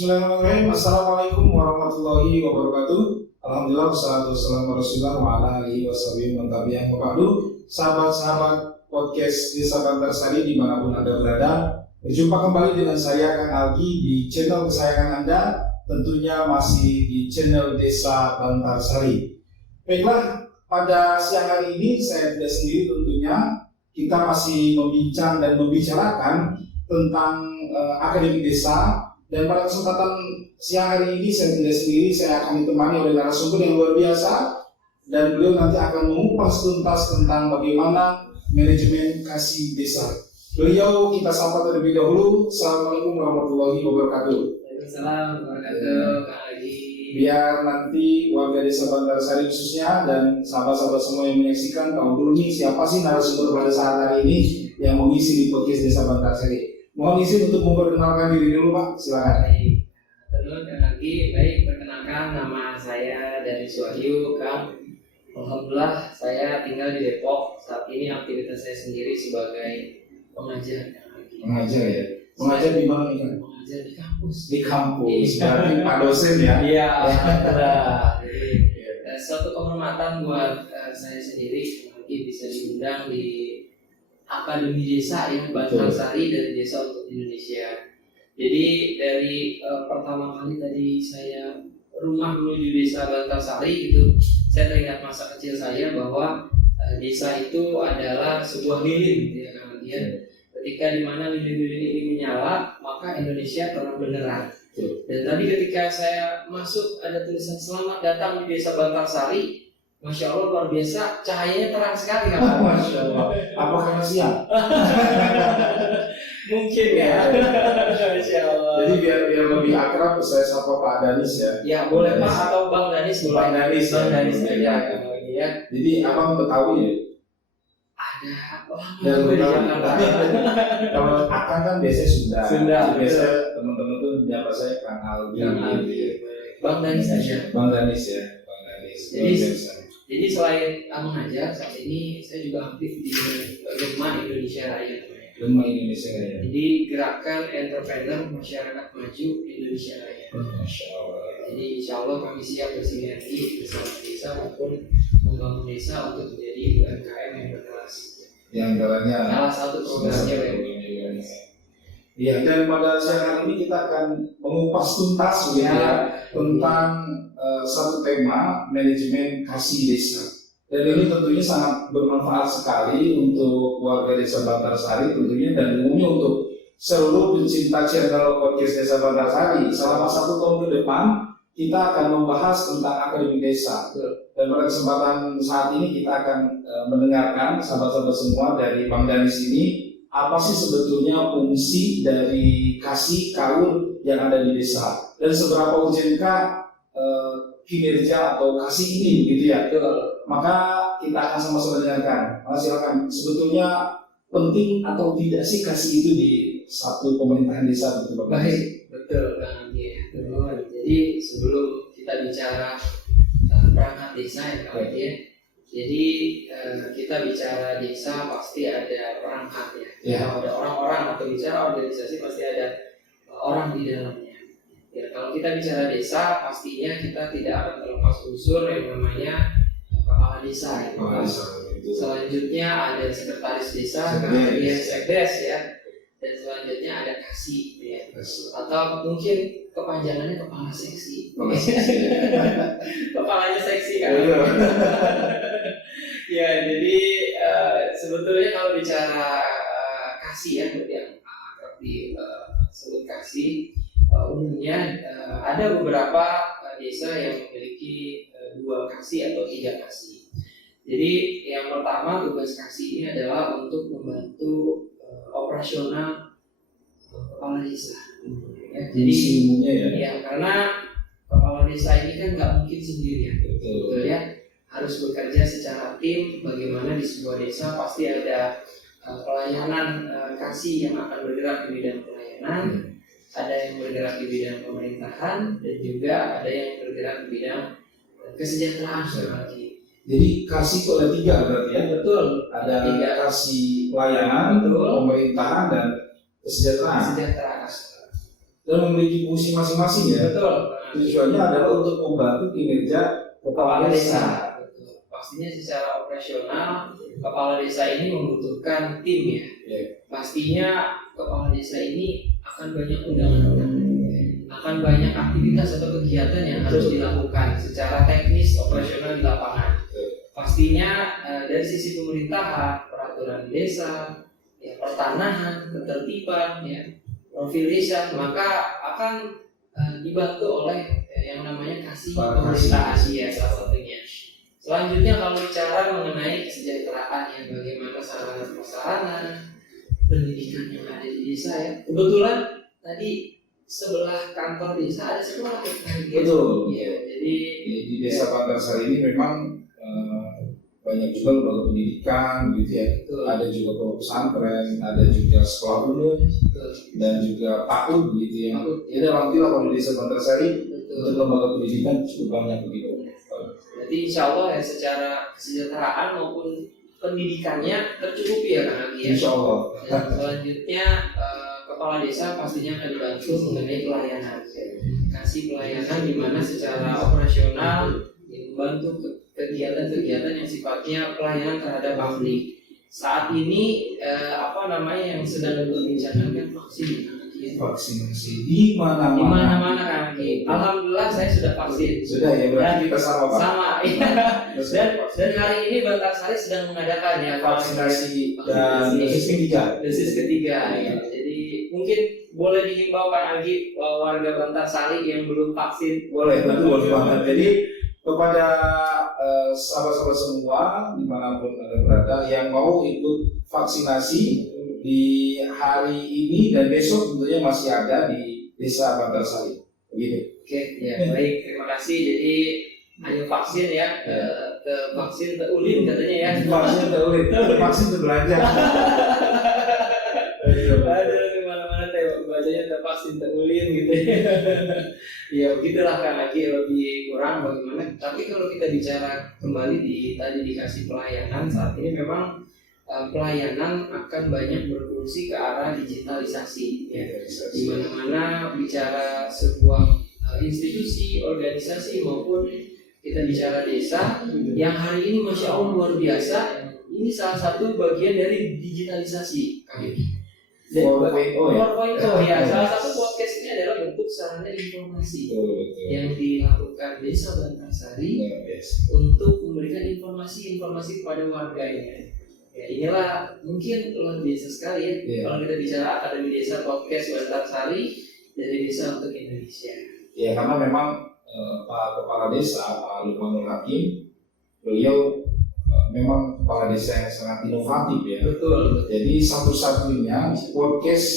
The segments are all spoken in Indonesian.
Bismillahirrahmanirrahim. Assalamualaikum warahmatullahi wabarakatuh. Alhamdulillah wassalatu wassalamu ala Rasulillah wa ala alihi washabihi wa tabi'in wa ba'du. Sahabat-sahabat podcast Desa Bantarsari dimanapun Anda berada, berjumpa kembali dengan saya Kang Algi di channel kesayangan Anda, tentunya masih di channel Desa Bantarsari. Baiklah, pada siang hari ini saya tidak sendiri tentunya. Kita masih membincang dan membicarakan tentang akademi desa. Dan pada kesempatan siang hari ini saya tidak sendiri, saya akan ditemani oleh narasumber yang luar biasa, dan beliau nanti akan mengupas tuntas tentang bagaimana manajemen kasih desa. Beliau kita sapa terlebih dahulu. Assalamualaikum warahmatullahi wabarakatuh. Waalaikumsalam warahmatullahi wabarakatuh. Biar nanti warga Desa Bantarsari khususnya dan sahabat-sahabat semua yang menyaksikan tahu dulu nih siapa sih narasumber pada saat hari ini yang mengisi di podcast Desa Bantarsari. Mohon izin untuk memperkenalkan diri dulu Pak, silakan. Terus lagi baik, perkenalkan nama saya dari Wahyu Kang. Alhamdulillah saya tinggal di Depok. Saat ini aktivitas saya sendiri sebagai pengajar. Mengajar ya? Mengajar di mana nih Kang? Mengajar di kampus. Di kampus, berarti Pak dosen ya? Iya, alhamdulillah. Jadi suatu kehormatan buat saya sendiri lagi bisa diundang di Akademi Desa yang Bantarsari dari Desa untuk Indonesia. Jadi dari pertama kali tadi saya rumah menuju Desa Bantarsari gitu, saya teringat masa kecil saya bahwa desa itu adalah sebuah lilin, ya kan dia. Ketika di mana lilin-lilin ini menyala, maka Indonesia terang benderang. Dan tadi ketika saya masuk ada tulisan selamat datang di Desa Bantarsari. Masya Allah luar biasa, cahayanya terang sekali kan? Masya Allah. Apa karena siang? Mungkin ya. Masya Allah. Jadi biar lebih akrab saya sapa Pak Danis ya. Ya boleh Pak atau Bang Danis boleh. Bang Danis. Bang Danis aja ya. Jadi abang Betawi ya? Ada orang Dan juga di Betawi. Jakarta. Kalau akan kan biasanya Sunda. Sunda. Biasa teman-teman tuh nyapa saya Kang Algi. Bang Danis aja. Bang Danis ya. Bang Danis. Jadi selain mengajar, saat ini saya juga aktif di Lemah Indonesia Raya. Lemah Indonesia Raya. Jadi gerakan entrepreneur masyarakat maju Indonesia Raya. Masya Allah. Jadi insya Allah kami siap bersinergi bersama desa maupun membangun desa untuk menjadi UMKM yang berkelas. Yang jalannya Salah satu programnya UMKM. Iya, dan pada siang hari ini kita akan mengupas tuntas ya tentang satu tema manajemen kasih desa. Dan ini tentunya sangat bermanfaat sekali untuk warga Desa Bantarsari tentunya, dan umumnya untuk seluruh pencinta channel podcast Desa Bantarsari. Selama 1 tahun ke depan kita akan membahas tentang akademi desa. Dan pada kesempatan saat ini kita akan mendengarkan sahabat-sahabat semua dari Bang Danis ini, apa sih sebetulnya fungsi dari kasih kaur yang ada di desa, dan seberapa urgenkah kinerja atau kasih ini begitu ya. Maka kita akan sama-sama dengarkan. Silakan, sebetulnya penting atau tidak sih kasih itu di satu pemerintahan desa begitu Pak? Baik, betul Bang Andi. Jadi sebelum kita bicara perangkat desa ya, jadi kita bicara desa pasti ada perangkat ya. Kalau ada orang-orang atau bicara organisasi pasti ada orang di dalamnya. Ya, kalau kita bicara desa pastinya kita tidak akan terlepas unsur yang namanya kepala desa. Selanjutnya ada sekretaris desa, kemudian sekdes ya. Dan selanjutnya ada kasih ya. Atau mungkin kepanjangannya kepala seksi. Kepalanya seksi kan. Ya, jadi sebetulnya kalau bicara kasih ya, yang akrab disebut kasih, umumnya ada beberapa desa yang memiliki 2 kasih atau 3 kasih. Jadi yang pertama, tugas kasih ini adalah untuk membantu operasional kepala desa. Ya, jadi umumnya ya karena kepala desa ini kan nggak mungkin sendirian, betul ya. Harus bekerja secara tim. Bagaimana di sebuah desa pasti ada pelayanan kasih yang akan bergerak di bidang pelayanan, ada yang bergerak di bidang pemerintahan, dan juga ada yang bergerak di bidang kesejahteraan. Jadi kasih itu ada 3 berarti ya? Betul. Ada 3. kasih pelayanan, Betul. pemerintahan, dan kesejahteraan. Kesejahteraan. dan memiliki fungsi masing-masing ya. Betul. Tujuannya adalah untuk membantu kinerja kepala desa. Betul. Pastinya secara operasional kepala desa ini membutuhkan tim ya. Pastinya kepala desa ini akan banyak undangan, akan banyak aktivitas atau kegiatan yang harus dilakukan secara teknis operasional di lapangan. Pastinya dari sisi pemerintahan, peraturan desa, ya, pertanahan, ketertiban, ya, profil desa, maka akan dibantu oleh yang namanya kasih pemerintah Asia salah satunya. Selanjutnya kalau bicara mengenai kesejahteraan ya, bagaimana sarana prasarana pendidikan yang ada di desa ya. Kebetulan tadi sebelah kantor desa ada sekolah ya. Betul. Ya, jadi di desa Bantarsari ini memang banyak juga lembaga pendidikan gitu ya. betul, Ada juga pondok pesantren, ada juga sekolah umum betul, dan juga PAUD gitu ya. PAUD. Jadi alhamdulillah kalau di desa Bantarsari betul. untuk lembaga pendidikan cukup banyak begitu. Jadi insya Allah ya secara kesejahteraan maupun pendidikannya tercukupi ya Kang Agi ya. Insya Allah. Dan selanjutnya kepala desa pastinya akan dibantu mengenai pelayanan, kasih pelayanan di mana secara operasional membantu kegiatan-kegiatan yang sifatnya pelayanan terhadap publik. Saat ini yang sedang diperbincangkan kan vaksin. Vaksinasi di Di mana-mana. mana-mana Kang Agi. Alhamdulillah saya sudah vaksin. Sudah ya, berarti kita sama Pak. Sama. Sudah. Dan hari ini Bantarsari sedang mengadakan ya Vaksinasi dan dosis ketiga. dosis ketiga ya. Jadi mungkin boleh dihimbau Kang Agi warga Bantarsari yang belum vaksin. Boleh, betul banget. Jadi kepada sahabat-sahabat semua dimanapun Anda berada yang mau ikut vaksinasi di hari ini dan besok tentunya masih ada di desa Bantarsari. Begitu. Oke, ya baik, terima kasih. Jadi ayo vaksin ya, ke vaksin ke Ulin katanya ya. Vaksin terulit, vaksin terbelanja. Aduh, kemana-mana bacanya tervaksin terulin gitu ya. Ya begitulah Kang Agi, lebih kurang bagaimana. Tapi kalau kita bicara kembali tadi dikasih pelayanan, saat ini memang pelayanan akan banyak berfungsi ke arah digitalisasi ya. Di mana-mana bicara sebuah institusi, organisasi maupun kita bicara desa yang hari ini Masya Allah luar biasa. Ini salah satu bagian dari digitalisasi kami. 4.0 ya. Salah satu podcast ini adalah bentuk sarana informasi yang dilakukan Desa Bantarsari untuk memberikan informasi-informasi kepada warganya. Ya, inilah mungkin luar biasa sekali ya. Kalau kita bicara Akademi Desa Podcast Bantarsari dari Desa untuk Indonesia. Ya, karena memang Pak Kepala Desa Pak Lukmanul Hakim beliau memang kepala desa yang sangat inovatif ya. Betul. Jadi satu-satunya podcast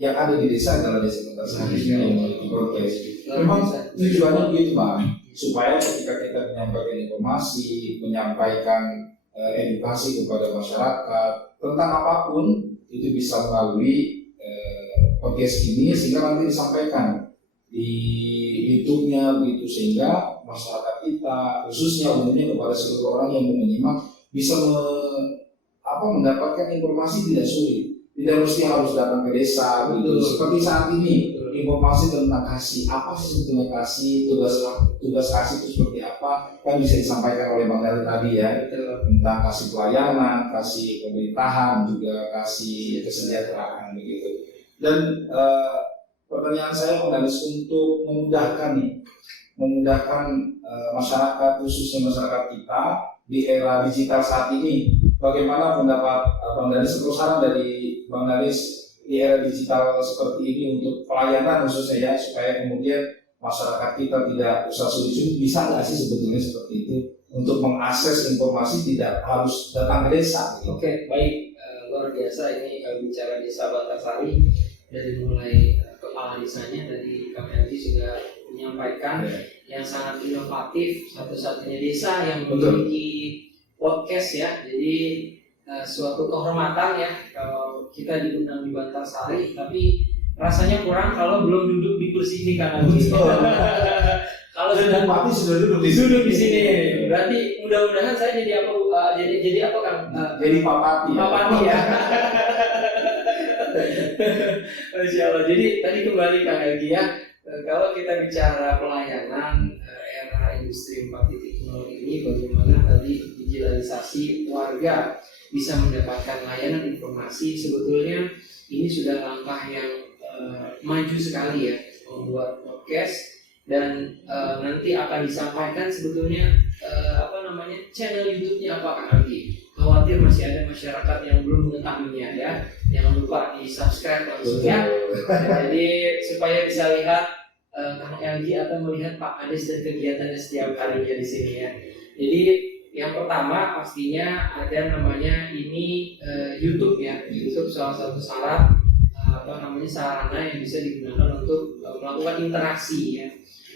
yang ada di desa adalah Desa Bantarsari yang memiliki podcast. Memang tujuannya begitu Pak, supaya ketika kita menyampaikan informasi, menyampaikan edukasi kepada masyarakat tentang apapun itu bisa melalui podcast ini sehingga nanti disampaikan di YouTube-nya begitu sehingga masyarakat kita khususnya umumnya kepada seluruh orang yang mau menyimak bisa mendapatkan informasi tidak sulit, tidak mesti harus datang ke desa begitu. Seperti saat ini informasi tentang kasih, apa sih sebetulnya kasih, tugas kasih itu seperti apa kan bisa disampaikan oleh Bang Dali tadi ya. Tentang kasih pelayanan, kasih pemerintahan, juga kasih kesejahteraan begitu. Dan pertanyaan saya Bang Dali untuk memudahkan masyarakat khususnya masyarakat kita di era digital saat ini. Bagaimana pendapat Bang Danis atau saran dari Bang Danis di era digital seperti ini untuk pelayanan khususnya ya supaya kemudian masyarakat kita tidak usah sulit-sulit, bisa nggak sih sebetulnya seperti itu untuk mengakses informasi tidak harus datang ke desa? Gitu. Oke, baik, luar biasa ini bicara Desa Bantarsari dari mulai kepala desanya dari KPMG sudah menyampaikan yang sangat inovatif, satu-satunya desa yang memiliki podcast ya. Jadi suatu kehormatan ya kalau kita diundang di Bantarsari, tapi rasanya kurang kalau belum duduk di kursi ini kan. Kalau sudah duduk di sini, berarti mudah-mudahan saya jadi apa Kang? Jadi papati. Papati ya. Masya Allah. Jadi tadi kembali Kang Elgi ya, kalau kita bicara pelayanan era industri 4.0 ini, bagaimana tadi digitalisasi warga bisa mendapatkan layanan informasi, sebetulnya ini sudah langkah yang maju sekali ya, membuat podcast dan nanti akan disampaikan sebetulnya channel YouTube-nya apa Kang Elgi. Khawatir masih ada masyarakat yang belum mengetahuinya ya, jangan lupa di subscribe langsung ya. Jadi supaya bisa lihat Kang Elgi atau melihat Pak Kades dan kegiatannya setiap harinya di sini ya. Jadi yang pertama pastinya ada namanya ini YouTube ya. YouTube salah satu sarana yang bisa digunakan untuk melakukan interaksi ya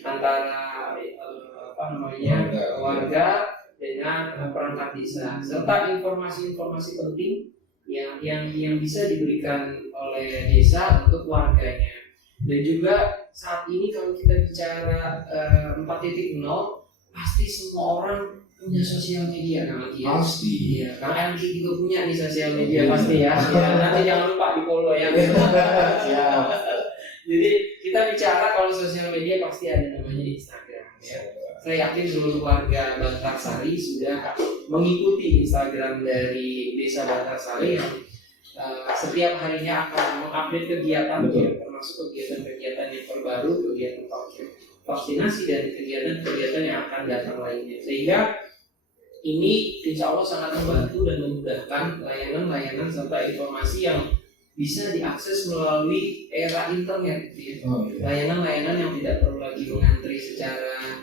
antara warga dengan perangkat desa, serta informasi-informasi penting yang bisa diberikan oleh desa untuk warganya. Dan juga saat ini kalau kita bicara 4.0, pasti semua orang punya sosial media Kang Elgi. Pasti. Iya, Kang Elgi juga punya di sosial media pasti ya. Ya. Nanti jangan lupa di follow ya. Siap. Jadi kita bicara kalau sosial media pasti ada namanya Instagram ya. Saya yakin seluruh warga Bantarsari sudah mengikuti Instagram dari Desa Bantarsari yang setiap harinya akan mengupdate kegiatan ya, termasuk kegiatan-kegiatan yang terbaru, kegiatan vaksinasi dan kegiatan-kegiatan yang akan datang lainnya. Sehingga ini insya Allah sangat membantu dan memudahkan layanan-layanan serta informasi yang bisa diakses melalui era internet gitu ya. Layanan-layanan yang tidak perlu lagi mengantri secara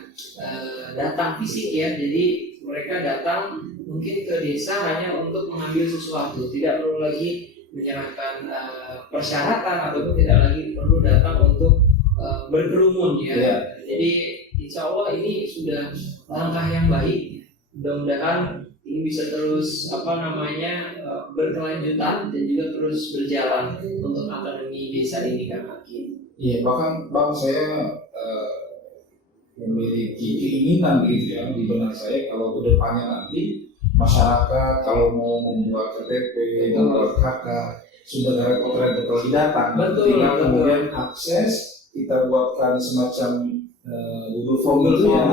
datang fisik ya. Jadi mereka datang mungkin ke desa hanya untuk mengambil sesuatu, tidak perlu lagi menyerahkan persyaratan ataupun tidak lagi perlu datang untuk berkerumun ya. Jadi insya Allah ini sudah langkah yang baik. Mudah-mudahan ini bisa terus berkelanjutan dan juga terus berjalan untuk akademi desa ini Kang Elgi. Iya, bahkan Bang saya memiliki keinginan gitu ya di benak saya kalau ke depannya nanti masyarakat kalau mau membuat KTP, membuat KK sudah ada repot-repot datang. Tinggal kemudian akses, kita buatkan semacam Google Form gitu ya.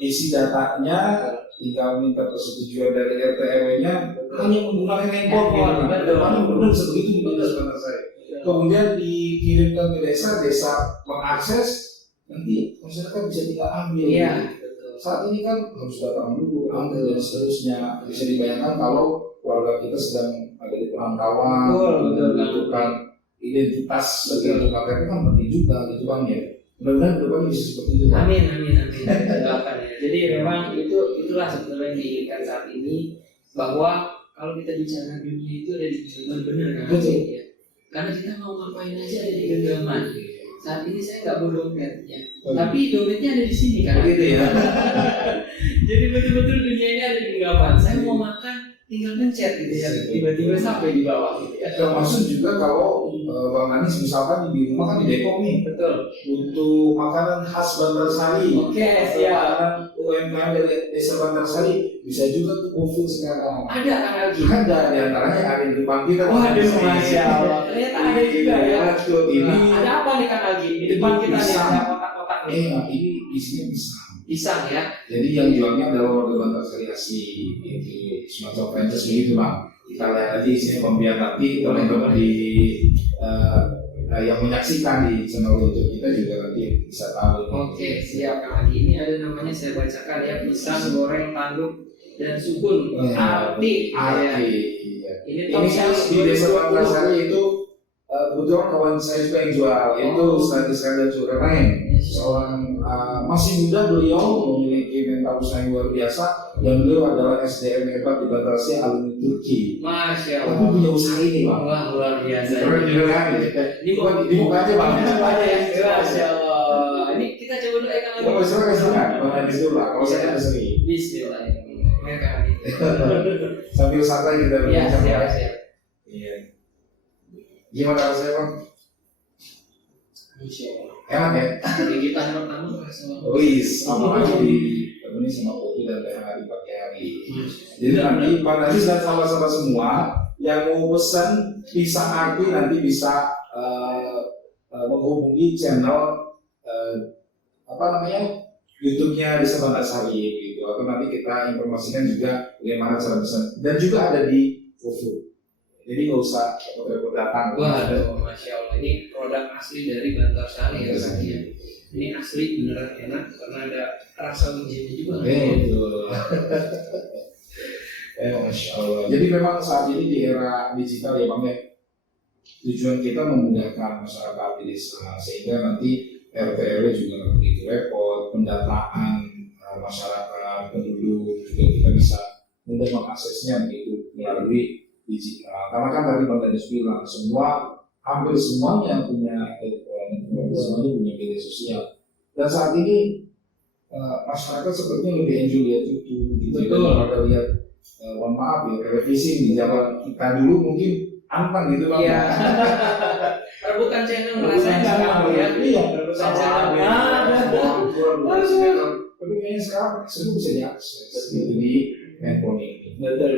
Isi datanya, tinggal minta persetujuan dari RT RW-nya, hanya menggunakan handphone. Hanya benar sebegitu di desa saya. Kemudian dikirimkan ke desa, desa mengakses, nanti masyarakat bisa tinggal ambil. Iya. Saat ini kan harus datang dulu, ambil dan seterusnya. Bisa dibayangkan kalau warga kita sedang ada di perantauan, membutuhkan identitas sebagai KTP kan penting juga gitu Bang ya. Mudah-mudahan depan bisa seperti itu. Amin. Doakan ya. Jadi memang itulah sebetulnya yang diinginkan saat ini, bahwa kalau kita bicara dunia itu ada di genggaman benar kan? Ya. Karena kita mau ngapain aja ada di genggaman. Saat ini saya nggak bawa dompet ya, tapi dompetnya ada di sini kan? Gitu ya. Jadi betul-betul dunia ini ada di genggaman. Saya mau makan tinggal pencet gitu ya, tiba-tiba sampai di bawah gitu ya. Termasuk juga kalau Bang Anis misalkan di rumah kan di Depok nih, betul, butuh makanan khas Bantarsari, siap, makanan UMKM dari desa Bantarsari, bisa juga tuh COVID sekarang. Ada Kang Elgi? Ada, diantaranya ada di depan kita. Waduh, Masya Allah, ternyata ada juga ya. Ini ada apa nih Kang Elgi? Di depan kita nih ada kotak-kotak nih. Ini isinya pisang ya. Jadi yang jualnya adalah warga Bantarsari asli, itu semacam franchise begitu Bang. Kita lihat aja isinya biar nanti teman-teman di yang menyaksikan di channel YouTube kita juga nanti bisa tahu. Oke, siap Kang Elgi. Ini ada namanya, saya bacakan ya, pisang goreng tanduk dan sukun. Arti. Ini di desa Bantarsari itu kebetulan kawan saya juga yang jual, itu Ustadz Iskandar Zulkarnain, seorang masih muda, beliau memiliki mental usaha yang luar biasa dan beliau adalah SDM hebat di Bantarsari, alumni Turki. Masya Allah. Tapi punya usaha ini Bang. Wah, luar biasa. Keren juga kan? Di muka aja Bang. Ada ya. Masya Allah. Ini kita coba dulu ya Kang Elgi. Oh, silakan. Bang Adi dulu lah. Kalau saya ada sering. Bismillah. Sambil santai kita berbincang. Siap. Iya. Gimana rasanya Bang? Masya Allah. Enak ya? Kita pertama sama. Wis, apalagi ini sama kopi dan teh hangat di pagi hari. Jadi nanti Pak Najis dan sahabat-sahabat semua yang mau pesan pisang api nanti bisa menghubungi channel apa namanya YouTube-nya Desa Bantarsari gitu, atau nanti kita informasikan juga bagaimana cara pesan, dan juga ada di GoFood. Jadi nggak usah repot-repot datang. Waduh, masya Allah, ini produk asli dari Bantarsari ya Kang ya. Ini asli beneran enak karena ada rasa ujiannya juga. Betul. Masya Allah. Jadi memang saat ini di era digital ya Bang ya, tujuan kita memudahkan masyarakat di desa sehingga nanti RT RW juga nggak begitu repot, pendataan masyarakat penduduk juga kita bisa mudah mengaksesnya begitu melalui digital. Karena kan tadi Bang Danis bilang hampir semuanya punya semuanya punya media sosial. Dan saat ini masyarakat sepertinya lebih enjoy lihat YouTube gitu. Daripada lihat mohon maaf ya televisi di zaman kita dulu mungkin antang gitu Bang. Iya. Rebutan channel rasanya sekarang ya. Iya, rebutan channel. Tapi kayaknya sekarang semua bisa diakses gitu di handphone ini. Betul.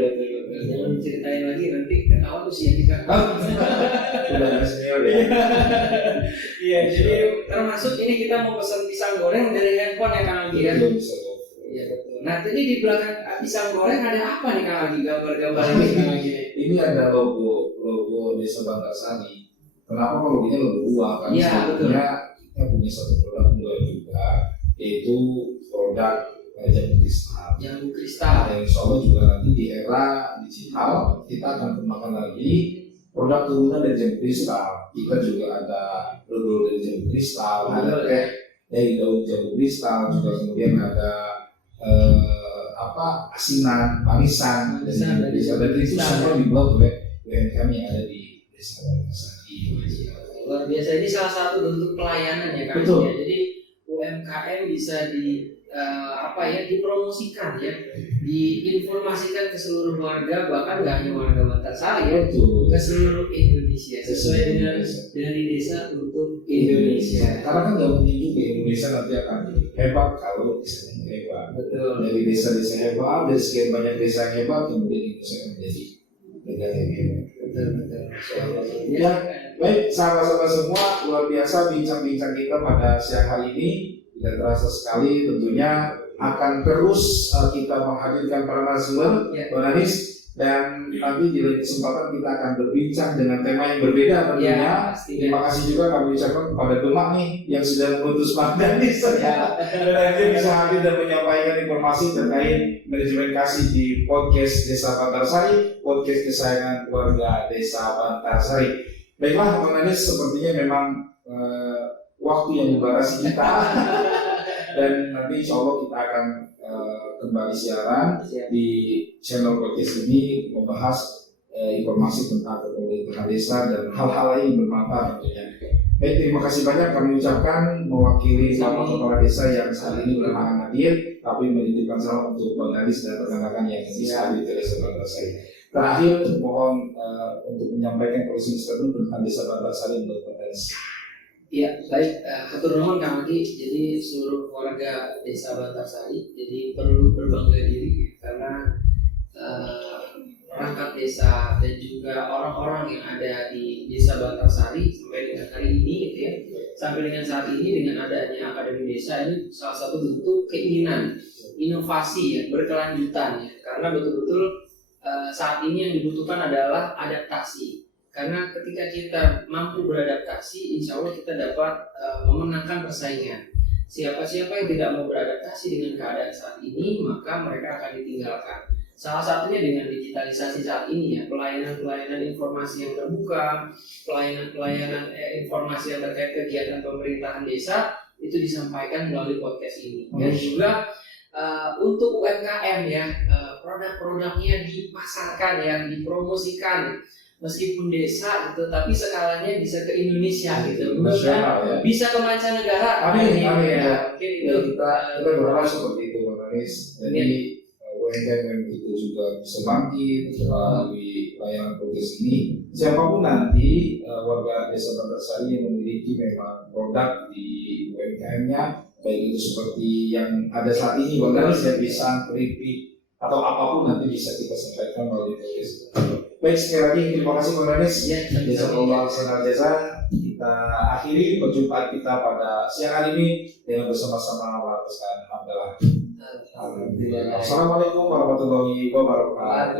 Jangan ceritain lagi nanti ketahuan usia kita. Sudah ada senior ya. Iya, jadi termasuk ini kita mau pesan pisang goreng dari handphone ya Kang Agi ya. Iya betul. Nah tadi di belakang pisang goreng ada apa nih Kang Agi, gambar-gambar ini Kang Agi? Ini ada logo Desa Bantarsari. Kenapa kalau ini logo buah? Karena sebetulnya kita punya satu produk buah juga, yaitu produk jamu kristal. Jamu kristal. Dan insya Allah juga nanti di era digital kita akan kembangkan lagi produk turunan dari jamu kristal. Kita juga ada logo dari jamu kristal, ada teh dari daun jamu kristal, juga kemudian ada asinan, manisan dari desa, dan itu semua dibuat oleh UMKM yang ada di Desa Bantarsari. Luar biasa, ini salah satu bentuk pelayanan ya Kang. Betul. Ya. Jadi UMKM bisa dipromosikan ya, diinformasikan ke seluruh warga, bahkan nggak hanya warga Bantarsari ya, ke seluruh Indonesia sesuai dengan dari desa untuk Indonesia. Karena kan nggak mungkin juga Indonesia nanti akan hebat kalau desanya hebat. Betul. Dari desa-desa hebat, dari sekian banyak desa yang hebat, kemudian Indonesia akan menjadi negara yang hebat. Betul. Ya, baik sahabat-sahabat semua, luar biasa bincang-bincang kita pada siang hari ini. Tidak terasa sekali, tentunya akan terus kita menghadirkan para narasumber, Bang Danis, dan nanti di lain kesempatan kita akan berbincang dengan tema yang berbeda tentunya. Ya, terima kasih juga kami ucapkan kepada Demak nih yang sudah mengutus Bang Danis dan akhirnya bisa hadir dan menyampaikan informasi terkait manajemen kasih di podcast Desa Bantarsari, podcast kesayangan keluarga Desa Bantarsari. Baiklah Bang Danis, sepertinya memang waktu yang membatasi kita dan nanti insya Allah kita akan kembali siaran di channel podcast ini membahas informasi tentang pemerintahan desa dan hal-hal lain yang bermanfaat tentunya. Baik, terima kasih banyak kami ucapkan mewakili nama kepala desa yang saat ini berhalangan hadir, tapi menitipkan salam untuk Bang Danis dan rekan-rekan yang bisa hadir di Desa Bantarsari. Terakhir mohon untuk menyampaikan closing statement tentang Desa Bantarsari menurut Bang Danis. Iya, baik. Hatur nuhun Kang Agi. Jadi seluruh warga Desa Bantarsari jadi perlu berbangga diri karena perangkat desa dan juga orang-orang yang ada di Desa Bantarsari sampai dengan hari ini gitu ya. Sampai dengan saat ini dengan adanya Akademi Desa ini salah satu bentuk keinginan inovasi ya, berkelanjutan ya. Karena betul-betul saat ini yang dibutuhkan adalah adaptasi. Karena ketika kita mampu beradaptasi, insya Allah kita dapat memenangkan persaingan. Siapa-siapa yang tidak mau beradaptasi dengan keadaan saat ini, maka mereka akan ditinggalkan. Salah satunya dengan digitalisasi saat ini ya, pelayanan-pelayanan informasi yang terbuka, pelayanan-pelayanan informasi yang terkait kegiatan pemerintahan desa itu disampaikan melalui podcast ini. Dan juga untuk UMKM ya, produk-produknya dipasarkan ya, dipromosikan. Meskipun desa gitu, tapi skalanya bisa ke Indonesia gitu, mudah-mudahan bisa ke mancanegara. Amin. Ya, mungkin itu kita berharap seperti itu, Bang Danis. Jadi UMKM itu juga bisa bangkit melalui layanan podcast ini. Siapapun nanti warga Desa Bantarsari yang memiliki memang produk di UMKM-nya, baik itu seperti yang ada saat ini, Bang Danis, yang pisang, keripik atau apapun nanti bisa kita sampaikan melalui podcast. Baik, sekali lagi terima kasih Bang Danis. Ya, Jazakallah khairan jasa. Kita akhiri perjumpaan kita pada siang hari ini dengan bersama-sama melakukan hamdalah. Alhamdulillah. Assalamualaikum warahmatullahi wabarakatuh.